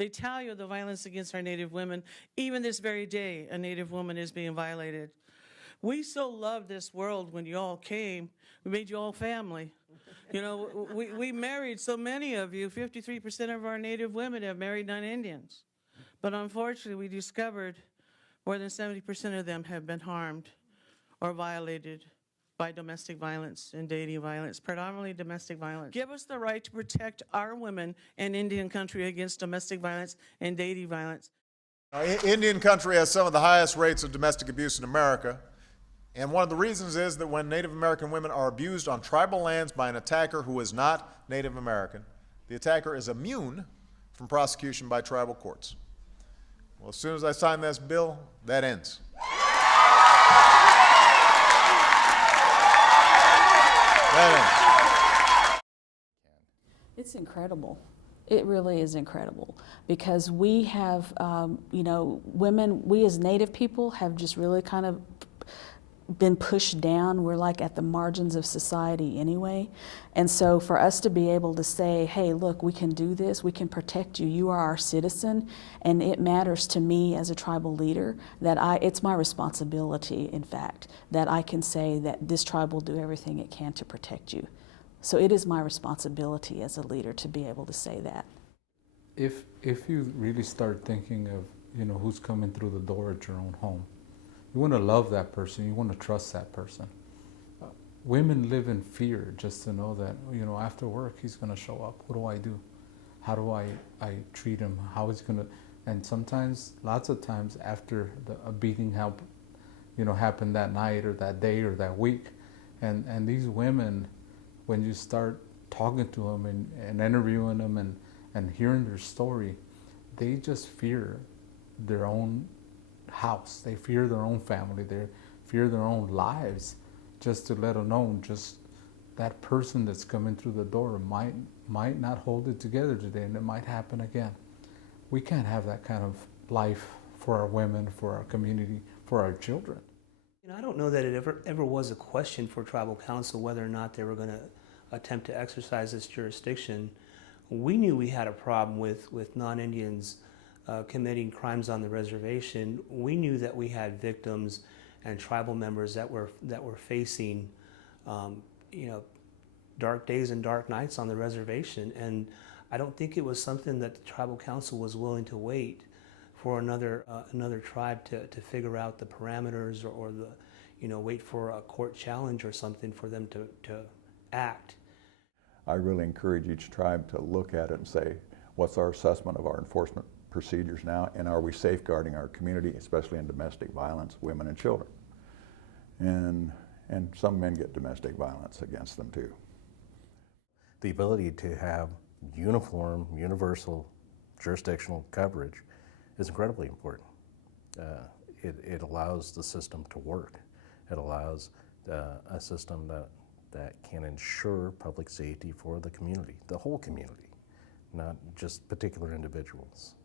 They tell you the violence against our Native women. Even this very day, a Native woman is being violated. We so loved this world when you all came. We made you all family. You know, we married so many of you. 53% of our Native women have married non-Indians. But unfortunately, we discovered more than 70% of them have been harmed or violated by domestic violence and dating violence, predominantly domestic violence. Give us the right to protect our women in Indian country against domestic violence and dating violence. Indian country has some of the highest rates of domestic abuse in America. And one of the reasons is that when Native American women are abused on tribal lands by an attacker who is not Native American, the attacker is immune from prosecution by tribal courts. Well, as soon as I sign this bill, that ends. It's incredible. It really is incredible because we have, women, we as Native people have just really kind of been pushed down. We're like at the margins of society anyway. And so for us to be able to say, hey, look, we can do this, we can protect you, you are our citizen, and it matters to me as a tribal leader that it's my responsibility, in fact, that I can say that this tribe will do everything it can to protect you. So it is my responsibility as a leader to be able to say that. If you really start thinking of, who's coming through the door at your own home, you want to love that person, you want to trust that person. Women live in fear just to know that, after work he's going to show up. What do I do? How do I treat him? How is he going to, and sometimes, lots of times after a beating happened that night or that day or that week, and these women, when you start talking to them and interviewing them and hearing their story, they just fear their own house. They fear their own family. They fear their own lives, just to let alone just that person that's coming through the door might not hold it together today, and it might happen again. We can't have that kind of life for our women, for our community, for our children. I don't know that it ever was a question for tribal council whether or not they were going to attempt to exercise this jurisdiction. We knew we had a problem with non-Indians committing crimes on the reservation. We knew that we had victims and tribal members that were facing, dark days and dark nights on the reservation. And I don't think it was something that the tribal council was willing to wait for another tribe to figure out the parameters or the, wait for a court challenge or something for them to act. I really encourage each tribe to look at it and say, what's our assessment of our enforcement procedures now, and are we safeguarding our community, especially in domestic violence, women and children? And some men get domestic violence against them too. The ability to have uniform, universal jurisdictional coverage is incredibly important. It allows the system to work. It allows a system that can ensure public safety for the community, the whole community, not just particular individuals.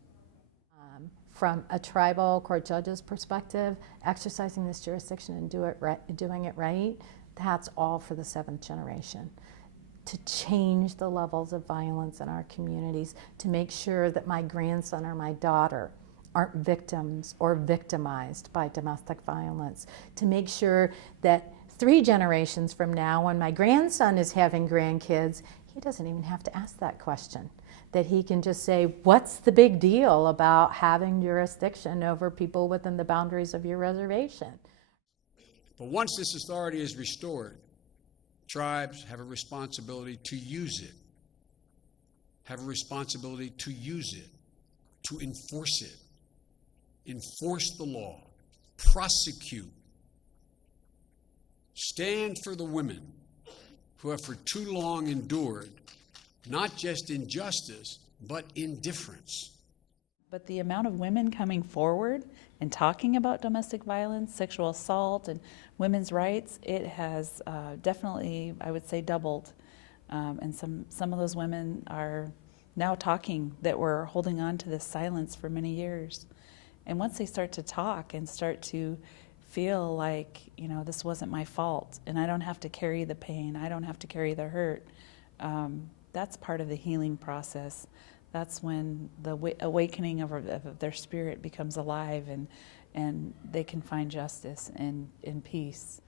From a tribal court judge's perspective, exercising this jurisdiction and doing it right, that's all for the 7th generation. To change the levels of violence in our communities, to make sure that my grandson or my daughter aren't victims or victimized by domestic violence, to make sure that 3 generations from now, when my grandson is having grandkids, he doesn't even have to ask that question. That he can just say, what's the big deal about having jurisdiction over people within the boundaries of your reservation? But once this authority is restored, tribes have a responsibility to use it, have a responsibility to use it, to enforce it, enforce the law, prosecute, stand for the women who have for too long endured not just injustice, but indifference. But the amount of women coming forward and talking about domestic violence, sexual assault, and women's rights, it has definitely, I would say, doubled. And some of those women are now talking that were holding on to this silence for many years. And once they start to talk and start to feel like, this wasn't my fault, and I don't have to carry the pain, I don't have to carry the hurt, that's part of the healing process. that's when the awakening of their spirit becomes alive, and they can find justice and peace.